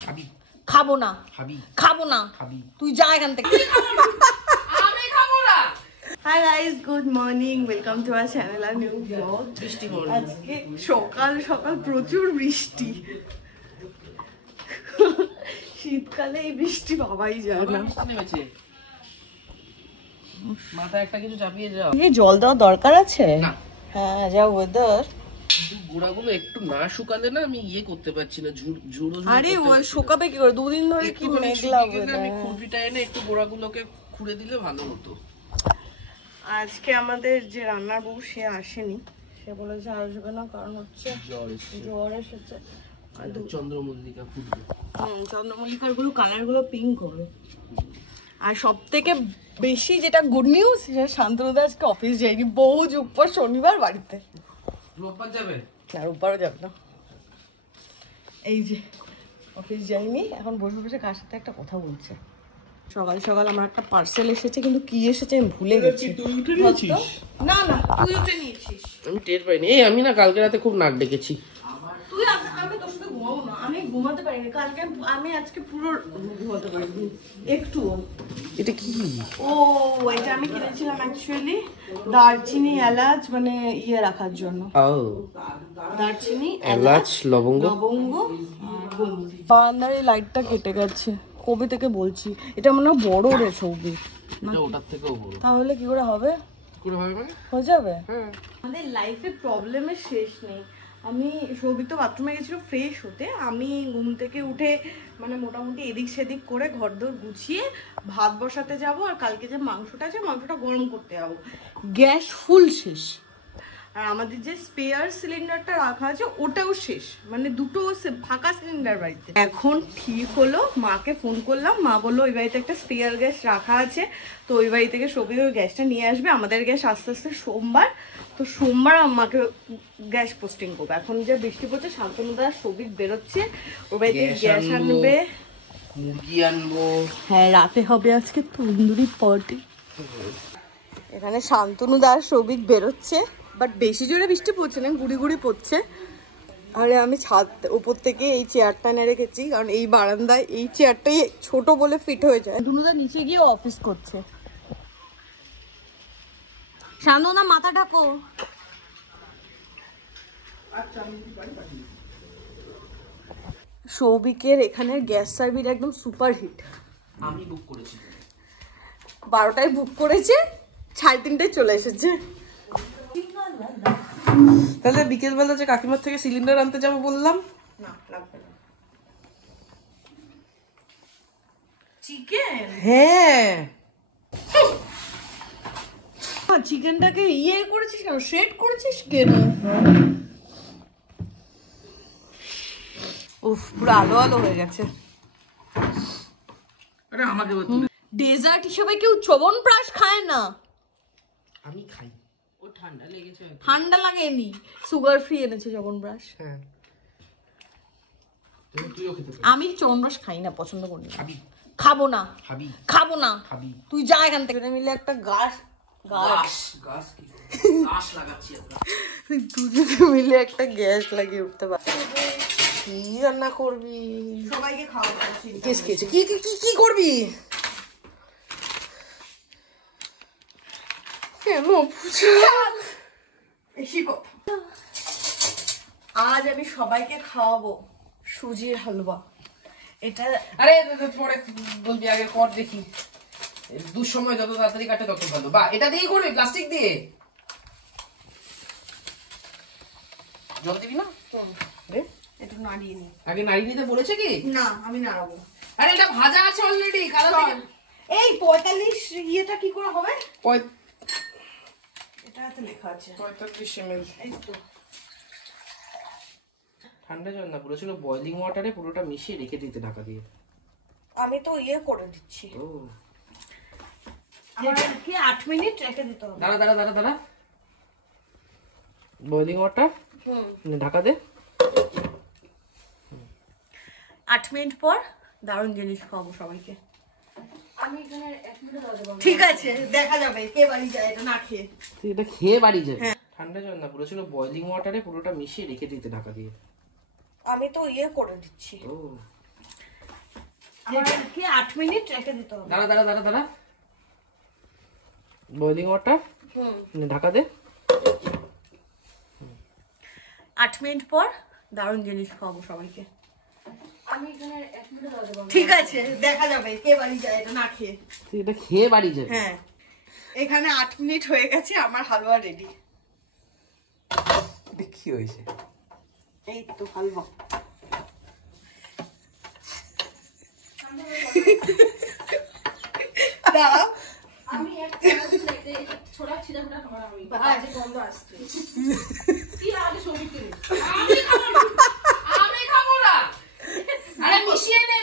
খাবি? খাবো না। খাবি? খাবো না। খাবি? তুই যা এখান থেকে। আমি খাবো না। Hi guys, good morning. Welcome to our channel, our new vlog. বৃষ্টি পড়ে। আজকে সকাল সকাল প্রচুর বৃষ্টি। শীতকালে এই বৃষ্টি বাবাই যায় না। মাথায় একটা কিছু চাপিয়ে যাও। এই জল দেওয়া দরকার আছে? না। হ্যাঁ, যা ওয়েদার। গোড়াগুলো একটু না শুকালে না আমি ইয়ে করতে পারছি না, ঝুড়ো। আরে ওই শুকাবে কি করে? দুদিন ধরে কি মেঘলা ওয়েদার। আমি খুরপিটা এনে একটু গোড়াগুলোকে খুঁড়ে দিলে ভালো হতো। আজকে আমাদের যে রান্নার বউ সে আসেনি, সে বলেছে আসবে না, কারণ হচ্ছে জ্বর এসেছে। চন্দ্রমল্লিকা ফুটবে। চন্দ্রমল্লিকার গুলো কালার গুলো পিঙ্ক হবে। আর সব থেকে বেশি যেটা গুড নিউজ, শান্তনুদা আজকে অফিস যায়নি, বহু যুগ পর শনিবার বাড়িতে। রোববার যাবে? না, রোববারও যাবে না। এই যে অফিস যায়নি, এখন বসে বসে কার সাথে একটা কথা বলছে। সকাল সকাল আমার একটা পার্সেল এসেছে, কিন্তু কি এসেছে আমি ভুলে গেছি। না না, তুই উঠে নিয়েছিস। আমি টের পাইনি। এই আমি না কালকে রাতে খুব নাক ডেকেছি। তুই আমি তোর সাথে ঘুমাবো না, আমি ঘুমাতে পারিনি কালকে, আমি আজকে পুরো ঘুমাতে পারিনি একটু। এটা কি? ও এটা আমি কিনেছিলাম অ্যাকচুয়ালি দারচিনি এলাচ মানে ইয়ে রাখার জন্য। দারচিনি এলাচ লবঙ্গ বারান্দার এই লাইটটা কেটে গেছে, কবে থেকে বলছি। এটা মনে হয় বড় রে ছবি, ওটার থেকেও বড়। তাহলে কি করে হবে? হয়ে যাবে। আমাদের লাইফে প্রবলেমের শেষ নেই। আমি সৌভিক তো বাথরুমে গেছিল ফ্রেশ হতে, আমি ঘুম থেকে উঠে মানে মোটামুটি এদিক সেদিক করে ঘরদোর গুছিয়ে ভাত বসাতে যাব, আর কালকে যে মাংসটা আছে মাংসটা গরম করতে যাবো। গ্যাস ফুল শেষ, আর আমাদের যে স্পেয়ার সিলিন্ডারটা রাখা আছে ওটাও শেষ, মানে দুটো ফাঁকা সিলিন্ডার বাড়িতে। এখন ঠিক হলো, মাকে ফোন করলাম, মা বললো ওই বাড়িতে একটা স্পেয়ার গ্যাস রাখা আছে, তো ওই বাড়ি থেকে সবই ওই গ্যাসটা নিয়ে আসবে। আমাদের গ্যাস আস্তে আস্তে সোমবার, তো সোমবার আমাকে গ্যাস পোস্টিং করবে। এখন যে বৃষ্টি পড়ছে, শান্তনুদা সবিক বেরোচ্ছে, ওই বাড়িতে গ্যাস আনবে, মুরগি আনবো। হ্যাঁ, রাতে হবে আজকে তন্দুরি পার্টি। এখানে শান্তনুদা আর সবিক বেরোচ্ছে, বাট বেশি জোরে বৃষ্টি পড়ছে না, গুড়ি গুড়ি পড়ছে। আরে আমি ছাদ উপর থেকে এই চেয়ারটা এনে রেখেছি, কারণ এই বারান্দায় এই চেয়ারটাই ছোট বলে ফিট হয়ে যায়। শান্তনুদা নিচে গিয়ে অফিস করছে। শান্তনুদা মাথা ঢাকো। সৌভিকের এখানে গ্যাস সার্ভিস একদম সুপার হিট। আমি বুক করেছি, 12টায় বুক করেছে, 3:30টায় চলে এসেছে। তাহলে বিকেল বেলা যে কাকিমার থেকে সিলিন্ডার আনতে যাবো বললাম, না লাগবে না। চিকেন? হ্যাঁ। চিকেনটাকে ইয়ে করেছিস কেন, শেড করেছিস কেন? উফ, পুরো আলো আলো হয়ে গেছে। আরে আমাকে ডেজার্ট হিসেবে কেউ চ্যবনপ্রাশ খায় না? আমি খাই। ও ঠান্ডা লেগেছে। ঠান্ডা লাগেনি, সুগার ফ্রি এনেছে চ্যবনপ্রাশ। হ্যাঁ, তুইও খেতে পারিস। আমি চ্যবনপ্রাশ খাই না, পছন্দ করি না। খাবি? খাবো না। খাবি? খাবো না। খাবি? তুই যা এখান থেকে। মিলে একটা গাছ লাগাচ্ছি আমরা। দুজনে মিলে একটা গ্যাস লাগিয়ে উঠতে পারবো। কি রান্না করবি? সবাইকে খাওয়াবো। কেস খেয়েছে। কি কি কি করবি? কেন বেশি কথা। আজ আমি সবাইকে খাওয়াবো সুজির হালুয়া। এটা আরে পরে বলবি, আগে কর দেখি। দুঃসময় যত তাড়াতাড়ি কাটে তত ভালো। বা এটা দিয়েই করবি, প্লাস্টিক দিয়ে? জল দিবি না? একটু নাড়িয়ে নি। আগে নাড়িয়ে নিতে বলেছে কি? না, আমি নাড়াবো। আরে এটা ভাজা আছে অলরেডি। এই 45 ইয়েটা কি করে হবে? এটাতে লেখা আছে 45 ml। এই তো ঠান্ডা জল না, বলেছিল বয়লিং ওয়াটারে পুরোটা মিশিয়ে রেখে দিতে ঢাকা দিয়ে। আমি তো ইয়ে করে দিচ্ছি। ও, আমাকে 8 মিনিট রেখে দিতে হবে। দাঁড়া। বয়লিং ওয়াটার ঢাকা দে। 8 মিনিট পর দারুণ জিনিস খাওয়াবো সবাইকে। আমি এখানে 1 মিনিট দাঁড়াবো। ঠিক আছে, দেখা যাবে কে বাড়ি যায় এটা না খেয়ে। তুই এটা খেয়ে বাড়ি যাবি? ঠান্ডা জল না, বলেছিল বয়লিং ওয়াটারে পুরোটা মিশিয়ে রেখে দিতে ঢাকা দিয়ে। আমি তো ইয়ে করে দিচ্ছি। ও, আমাকে 8 মিনিট রেখে দিতে হবে। দাঁড়া বয়লিং ওয়াটার ঢাকা দে। 8 মিনিট পর দারুণ জিনিস খাবো সবাইকে। আমি এখানে 1 মিনিট দাঁড়াবো। ঠিক আছে, দেখা যাবে কে বাড়ি যায় এটা না খেয়ে। তুই এটা খেয়ে বাড়ি যাবি? হ্যাঁ, এখানে 8 মিনিট হয়ে গেছে, আমার হালুয়া রেডি। কি হয়েছে? এই তো হালুয়া। দাঁড়াও, আমি একটা ছোড়া ছিড়া খাবার আমি বাজে গন্ধ আসছে। কি আগে সবই করে আমি খাবো না। আরে মিশিয়ে দে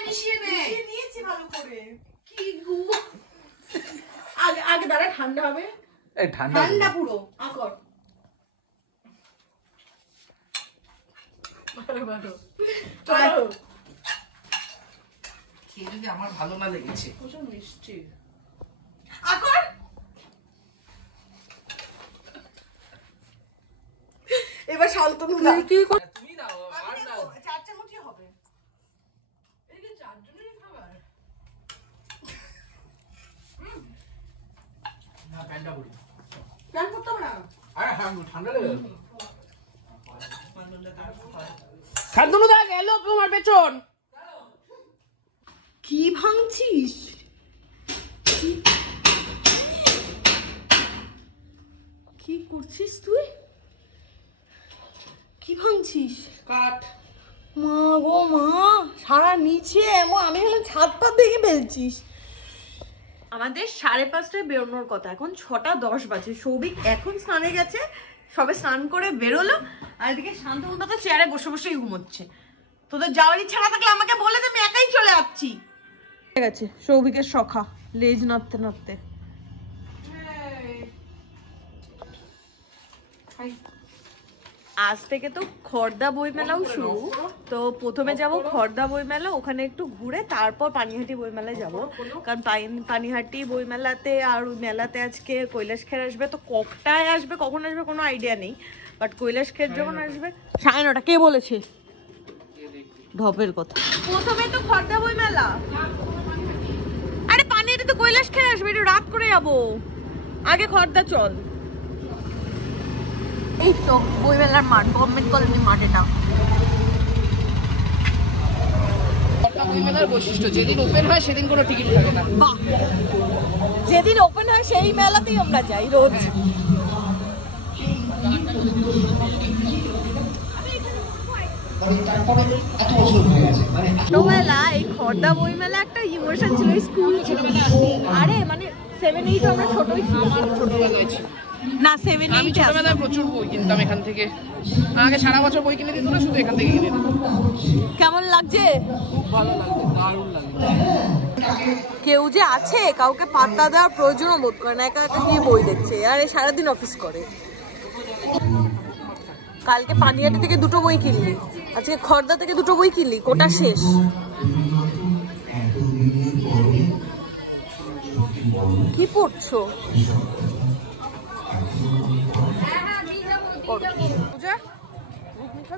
নিয়েছি ভালো করে। কি গু, আগে দাঁড়া, ঠান্ডা হবে। এই ঠান্ডা পুরো আকর। চলো খেয়ে যদি আমার ভালো না লেগেছে প্রচুর মিষ্টি আকর। এবার শান্তনু দাও। তুমি দাও। আমি দেবো, 4 চামচই হবে। এই যে 4 জনের খাবার। না ঠান্ডা করি। প্ল্যান করতে হবে না। আরে ঠান্ডা লেগে গেল। শান্তনু দা গেল তোমার পেছন। কি ভাঙছিস? কি করছিস তুই? কি ভাঙছিস? কাট। মা গো মা, সারা নিচে এমন, আমি হলাম ছাদ পাত দেখে ফেলছিস। আমাদের 5:30টায় বেরোনোর কথা, এখন 6:10 বাজে। সৌভিক এখন স্নানে গেছে, সবে স্নান করে বেরোলো, আর এদিকে শান্তনু তো চেয়ারে বসে বসেই ঘুমোচ্ছে। তোদের যাওয়ার ইচ্ছা না থাকলে আমাকে বলে দে, আমি একাই চলে যাচ্ছি। ঠিক আছে, সৌভিকের সখা লেজ নাড়তে নাড়তে। আজ থেকে তো খড়দা বইমেলাও শুরু। তো প্রথমে যাব খড়দা বইমেলা, ওখানে একটু ঘুরে তারপর পানিহাটি বইমেলায় যাব। কারণ পানিহাটি বইমেলাতে আর ওই মেলাতে আজকে কৈলাস খের আসবে। তো কখন আসবে কোনো আইডিয়া নেই, বাট কৈলাস খের যখন আসবে 9:30। কে বলেছে ঢপের কথা? প্রথমে তো খড়দা বইমেলা, আরে পানিহাটি তো কৈলাস খের আসবে, একটু রাত করে যাবো। আগে খড়দা চল। এই তো বইমেলার মাঠ, গভর্নমেন্ট কলোনি মাঠ এটা। বইমেলার বৈশিষ্ট্য, যেদিন ওপেন হয় সেদিন কোনো টিকিট থাকে না। যেদিন ওপেন হয় সেই মেলাতেই আমরা যাই রোজ। ছোটবেলা এই খড়দা বইমেলা একটা ইমোশন ছিল, স্কুল আরে মানে 7-8 আমরা ছোটই ছিলাম। ছোটবেলায় ছিল না 7-8 আমি ছোটবেলায় প্রচুর বই কিনতাম এখান থেকে। আগে সারা বছর বই কিনে দিত না, শুধু এখান থেকে কিনে দিত। কেমন লাগছে? খুব ভালো লাগছে, দারুণ লাগছে। কেউ যে আছে কাউকে পাত্তা দেওয়ার প্রয়োজনও বোধ করে না, একা একা গিয়ে বই দেখছে আর এই সারাদিন অফিস করে। কালকে পানিহাটি থেকে 2টো বই কিনলি, আজকে খড়দা থেকে 2টো বই কিনলি, কোটা শেষ। কি পড়ছো?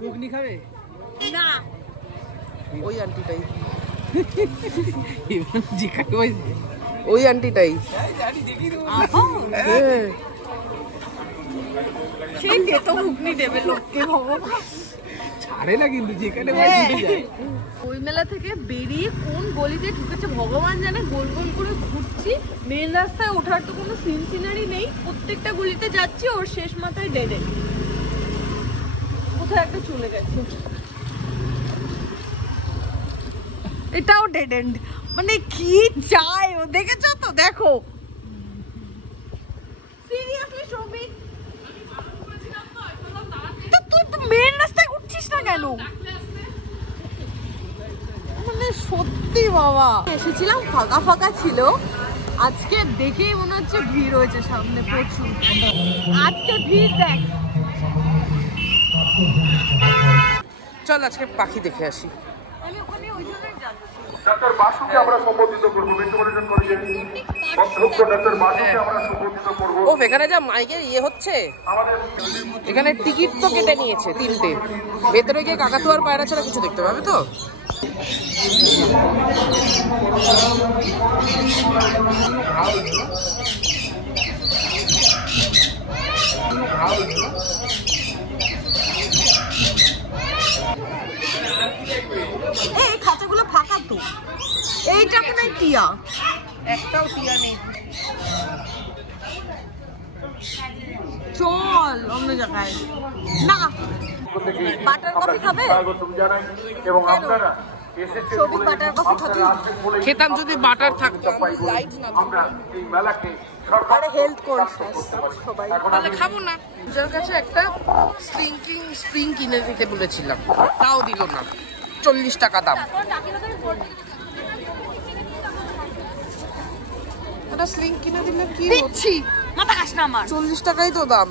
ঘুগনি খাবে না, ওই আন্টিটাই। ওই আন্টিটাই সেই তো ঘুগনি দেবে লোককে, ভগবান ছাড়ে না কিন্তু যেখানে ওই মেলা থেকে বেরিয়ে কোন গলিতে ঢুকেছে ভগবান জানে। গোল গোল করে ঘুরছি, মেন রাস্তায় ওঠার তো কোনো সিনারি নেই, প্রত্যেকটা গলিতে যাচ্ছি, ওর শেষ মাথায় ডেড এন্ড। কোথায় একটা চলে গেছে, এটাও ডেড এন্ড। মানে কি চাই ও, দেখেছো তো? দেখো সিরিয়াসলি সৌভিক, তুই তো মেন রাস্তায় উঠছিস না কেন? মানে সত্যি বাবা, এসেছিলাম ফাঁকা ফাঁকা ছিল, আজকে দেখেই মনে হচ্ছে ভিড় হয়েছে সামনে প্রচুর। আজকে ভিড় দেখ। চল আজকে পাখি দেখে আসি। আমি ওখানে ওই জন্য ডাক্তার বাসুকে আমরা সম্বোধিত করব মেট্রোপলিটন কলেজের অধ্যক্ষ ডাক্তার বাসুকে আমরা সম্বোধিত করব। ও এখানে যা মাইকের ইয়ে হচ্ছে, এখানে টিকিট তো কেটে নিয়েছে 3টে। ভেতরে গিয়ে কাকাতুয়ার পায়রা ছাড়া কিছু দেখতে পাবে তো? এই খাঁচাগুলো ফাঁকা তো, এইটা কি না টিয়া? একটাও টিয়া নেই। চল অন্য জায়গায়। না বাটার কফি খাবে? এবং আপনারা সবই বাটার কফি খাবে? খেতাম যদি বাটার থাকতো। আমরা এই মেলাকে আরে হেলথ কনসিয়াস সবাই। তাহলে খাবো না। পূজার কাছে একটা স্প্রিং কিনে দিতে বলেছিলাম, তাও দিল না। 40 টাকা দাম। একটা স্লিং কিনে দিলে কি দিচ্ছি, মাথা কাশ না আমার। 40 টাকাই তো দাম।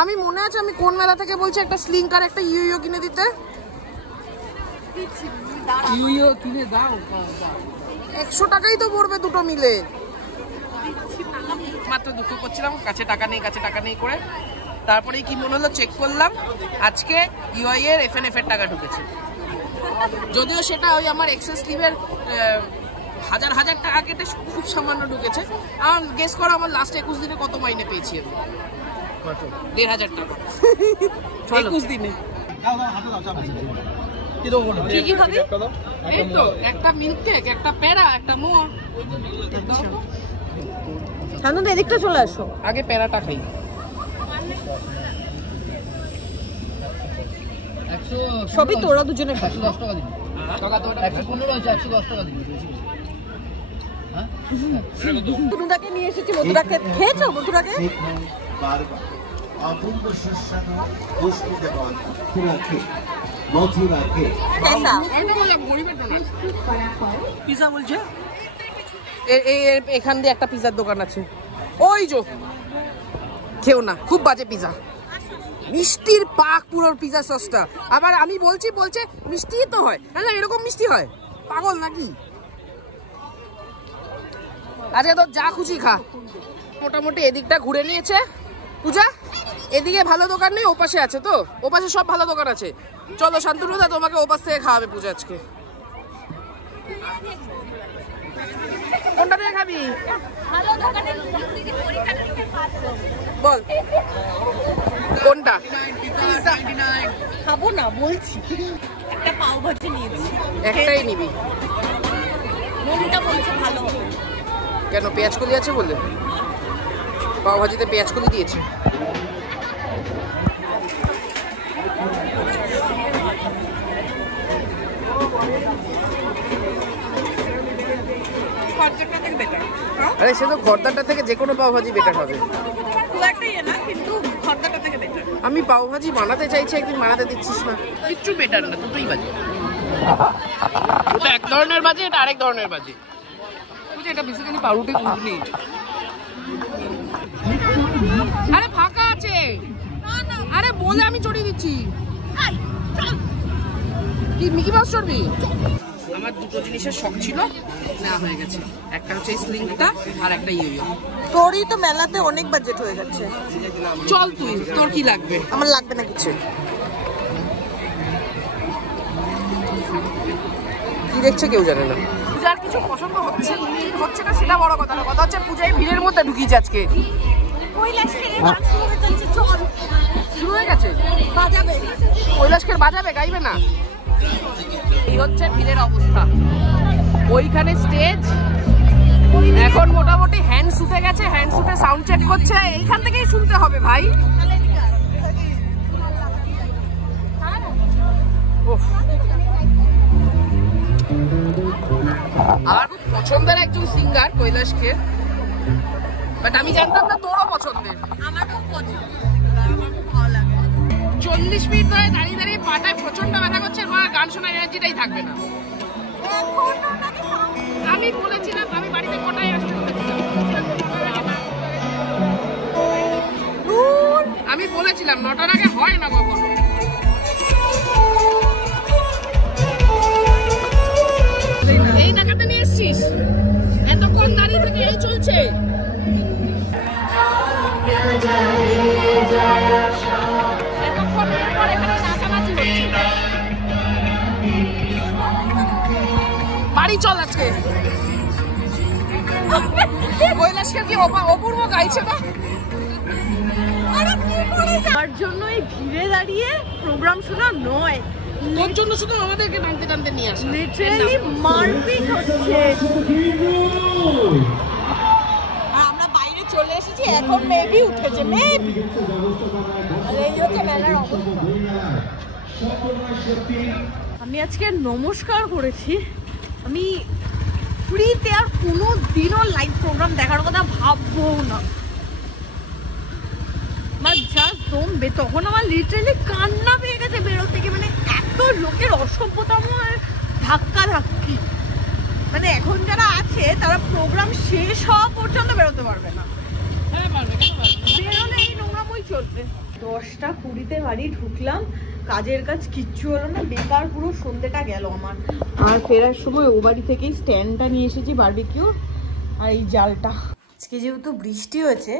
আমি মনে আছে আমি কোন মেলা থেকে বলছি একটা স্লিং আর একটা ইউইও কিনে দিতে। ইউইও কিনে দাও, 100 টাকাই তো পড়বে দুটো মিলে। মাত্র দুঃখ করছিলাম কাছে টাকা নেই করে। তারপরে কি মনে হলো, চেক করলাম আজকে ইউআই এর এফএনএফ এর টাকা ঢুকেছে। যদিও সেটা ওই আমার এক্সেস লিভের হাজার টাকা কেটে খুব সামান্য ঢুকেছে। আমার গেস করো আমার লাস্ট 21 দিনে কত মাইনে পেয়েছি আমি? 1,500 টাকা 21 দিনে। কি কি খাবে? এই তো একটা মিল্ক কেক, একটা প্যারা, একটা মোয়া। শান্তনু এদিকটা চলে আসো। আগে প্যারাটা খাই। সবই তোরা দুজনে খাস। 110 টাকা দিন। 115 আছে, 110 টাকা দিন। মধুরাকে নিয়ে এসেছি। মধুরাকে খেয়েছো? মধুরাকে পিজা বলছে, এখান দিয়ে একটা পিজার দোকান আছে, ওই যে। খেও না, খুব বাজে পিজা। মিষ্টির পাক পুরো পিজা সসটা। আবার আমি বলছে মিষ্টি তো হয় না, এরকম মিষ্টি হয়? পাগল নাকি? আজকে তো যা খুশি খা। মোটামুটি এদিকটা ঘুরে নিয়েছে পূজা। এদিকে ভালো দোকান নেই, ওপাশে আছে তো। ওপাশে সব ভালো দোকান আছে। চলো শান্তনুদা, তোমাকে ওপাশ থেকে খাওয়াবে পূজা আজকে। কোনটা দিয়ে খাবি বল? কোনটা? খাবো না বলছি। একটা পাও ভাজি নিয়েছি। একটাই নিবি? মনটা বলছে ভালো। কেন, পেঁয়াজ কলি আছে বলে? পাও ভাজিতে পেঁয়াজ কলি দিয়েছে। আরে সে তো খর্দাটা থেকে যে কোনো পাও ভাজি বেটার হবে। আমি পাও ভাজি বানাতে চাইছি, একদিন বানাতে দিচ্ছিস না। একটু বেটার না, দুটোই বাজে। ওটা এক ধরনের বাজে, এটা আরেক ধরনের বাজে। বুঝলি, এটা বেসিক্যালি পাউরুটি ঘুগনি। আরে ফাঁকা আছে, আরে বলে আমি চড়িয়ে দিচ্ছি। কি মিকি মাউস চড়বি? আমার দুটো জিনিসের শখ ছিল, নেওয়া হয়ে গেছে। একটা হচ্ছে এই স্লিংটা আর একটা ইউইও। তোরই তো মেলাতে অনেক বাজেট হয়ে গেছে। চল তুই, তোর কি লাগবে? আমার লাগবে না কিছু। কি দেখছে কেউ জানে না। পূজার কিছু পছন্দ হচ্ছে না সেটা বড় কথা না, কথা হচ্ছে পূজায় ভিড়ের মধ্যে ঢুকিয়েছে আজকে। শুরু হয়ে গেছে, কৈলাসকের বাজাবে, গাইবে না। এই হচ্ছে ভিড়ের অবস্থা। ওইখানে স্টেজ, এখন মোটামুটি হ্যান্ড শুটে গেছে, হ্যান্ড শুটে সাউন্ড চেক করছে। এইখান থেকেই শুনতে হবে ভাই। আমার খুব পছন্দের একজন সিঙ্গার কৈলাসকে, বাট আমি জানতাম না তোরও পছন্দের। আমার খুব পছন্দ, আমার খুব ভালো লাগে। 40 মিনিট ধরে দাঁড়িয়ে দাঁড়িয়ে পাটায় প্রচন্ড ব্যথা করছে, আমার গান শোনার এনার্জিটাই থাকবে না। আমি বলেছিলাম আমি বাড়িতে কটায় আসছি, আমি বলেছিলাম 9টার আগে হয় না কখনো। কতক্ষণ দাঁড়িয়ে থেকে এই চলছে। এতক্ষণের পর এখানে নাচানাচি হচ্ছে। বাড়ি চল আজকে। কৈলাসকে কি অপূর্ব গাইছে না? তার জন্য এই ভিড়ে দাঁড়িয়ে প্রোগ্রাম শোনা নয়, তোর জন্য শুধু আমাদেরকে টানতে টানতে নিয়ে আসে। লিটারালি মারপিট হচ্ছে। আমরা বাইরে চলে এসেছি, এখন মেবি উঠেছে, মেবি। আর এই হচ্ছে মেলার অবস্থা। আমি আজকে নমস্কার করেছি। আমি ফ্রিতে আর কোনো দিনও লাইভ প্রোগ্রাম দেখার কথা ভাববো না। জমবে তখন আমার লিটারালি কান্না পেয়ে গেছে বেরোতে থেকে। মানে এত লোকের অসভ্যতম ধাক্কা ধাক্কি। মানে এখন যারা আছে তারা প্রোগ্রাম শেষ হওয়া পর্যন্ত বেরোতে পারবে না। বেরোলে এই নোংরামই চলবে। 10টা 20-তে বাড়ি ঢুকলাম, কাজের কাজ কিচ্ছু হলো না, বেকার পুরো সন্ধ্যেটা গেল আমার। আর ফেরার সময় ও বাড়ি থেকেই স্ট্যান্ডটা নিয়ে এসেছি বারবিকিউ আর এই জালটা। আজকে যেহেতু বৃষ্টি হয়েছে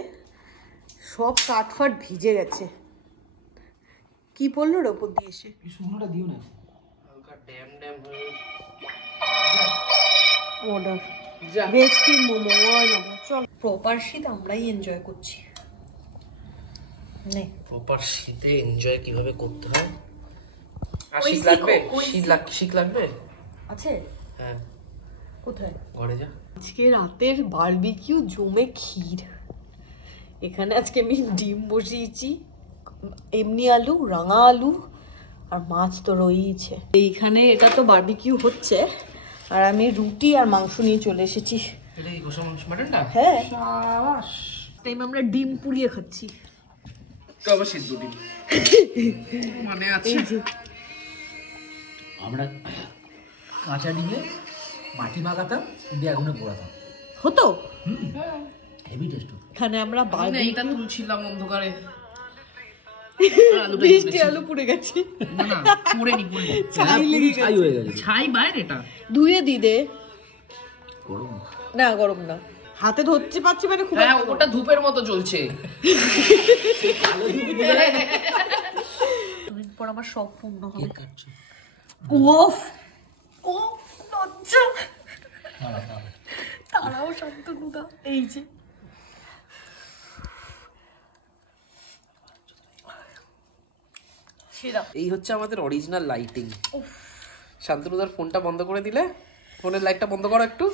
সব কাঠফাট ভিজে গেছে। কি পড়লো ওর ওপর দিয়ে এসে? শুকনোটা দিও না, হালকা ড্যাম ড্যাম হয়ে অর্ডার ভেস্টি মোমো চল। প্রপার শীত আমরাই এনজয় করছি। নে প্রপার শীতে এনজয় কিভাবে করতে হয়। আর ওই শীত শিখো, লাগবে? ওই শীত লাগবে? আছে হ্যাঁ, কোথায়? ঘরে যা। আজকে রাতের বারবিকিউ জমে ক্ষীর। এখানে আজকে আমি ডিম বসিয়েছি, এমনি আলু, রাঙা আলু আর মাছ তো রয়েছে। এইখানে এটা তো বারবিকিউ হচ্ছে আর আমি রুটি আর মাংস নিয়ে চলে এসেছি। এটা কি কষা মাংস মাটনটা? হ্যাঁ, সাবাস। টাইম আমরা ডিম পুড়িয়ে খাচ্ছি। তো আবার সিদ্ধ ডিম মানে আছে। আমরা কাঁচা ডিমে মাটি মাখাতাম, দিয়ে আগুনে পোড়াতাম, হতো হেভি টেস্ট হতো। এখানে আমরা এইটা তুলছিলাম অন্ধকারে। বৃষ্টি আলু পুড়ে গেছে, না না পুড়েনি, ছাই লেগে ছাই গেছে। হয়ে গেছে, ছাই বাইরে। এটা ধুয়ে দি দে। গরম না গরম না, হাতে ধরতে পারছি মানে খুব হ্যাঁ, ওটা ধূপের মতো জ্বলছে। পর আমার সব পূর্ণ হবে। কাটছে। ওফ ওফ লজ্জা। তারাও শান্তনু দা এই যে এই হচ্ছে আমাদের অরিজিনাল লাইটিং। শান্তনুদার ফোনটা বন্ধ করে দিলে, ফোনের লাইটটা বন্ধ করো একটু।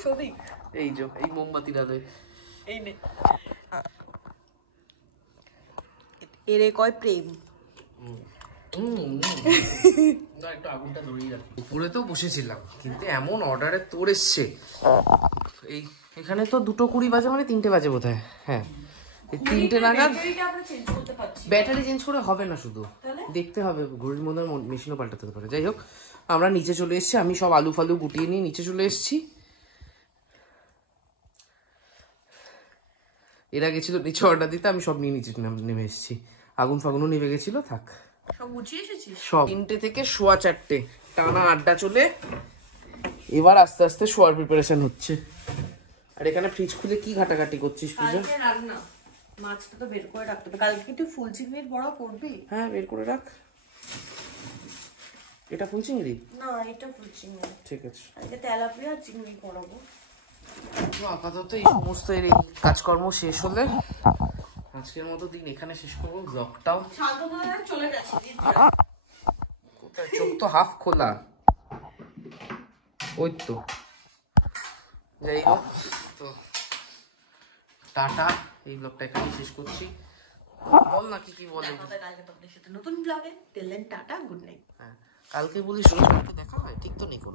এই যে এই মোমবাতি দাদা, এই নে এরে কয় প্রেম। একটু আগুনটা ধরিয়ে রাখ। উপরে তো বসেছিলাম, কিন্তু এমন অর্ডারে তোর এসছে। এই এখানে তো 2:20 বাজে, মানে 3টে বাজে বোধহয়। হ্যাঁ, এই 3টে নাগাদ। ব্যাটারি চেঞ্জ করে হবে না, শুধু দেখতে হবে, ঘড়ির মধ্যে মেশিনও পাল্টাতে পারে। যাই হোক, আমরা নিচে চলে এসেছি। আমি সব আলু ফালু গুটিয়ে নিয়ে নিচে চলে এসেছি। এরা গেছিল নিচে অর্ডার দিতে, আমি সব নিয়ে নিচে নেমে এসেছি। আগুন ফাগুনও নিভে গেছিল, থাক। সব গুছিয়ে এসেছিস? সব 3টে থেকে 4:15 টানা আড্ডা চলে এবার আস্তে আস্তে শোয়ার প্রিপারেশন হচ্ছে। আর এখানে ফ্রিজ খুলে কি ঘাটাঘাটি করছিস পূজা? কালকে রান্না, মাছটা তো বের করে রাখতে হবে। কালকে তুই ফুল চিংড়ির বড়া করবি? হ্যাঁ, বের করে রাখ। এটা ফুল চিংড়ি? না, এটা ফুল চিংড়ি। ঠিক আছে, কালকে তেলাপিয়া আর চিংড়ি করাবো। তো আপাতত এই সমস্ত এর এই কাজকর্ম শেষ হলে আজকের মতো দিন এখানে শেষ করবো। ব্লগটাও চলে গেছে, কোথায়? চোখ তো হাফ খোলা। ওই তো, যাই হোক, তো টাটা। এই ব্লগটা এখানেই শেষ করছি। বল না কি বলে। কালকে তোমাদের সাথে নতুন ব্লগে। Till then tata, good night. হ্যাঁ, কালকে বলিস রোজ দেখা হয়, ঠিক তো নেই।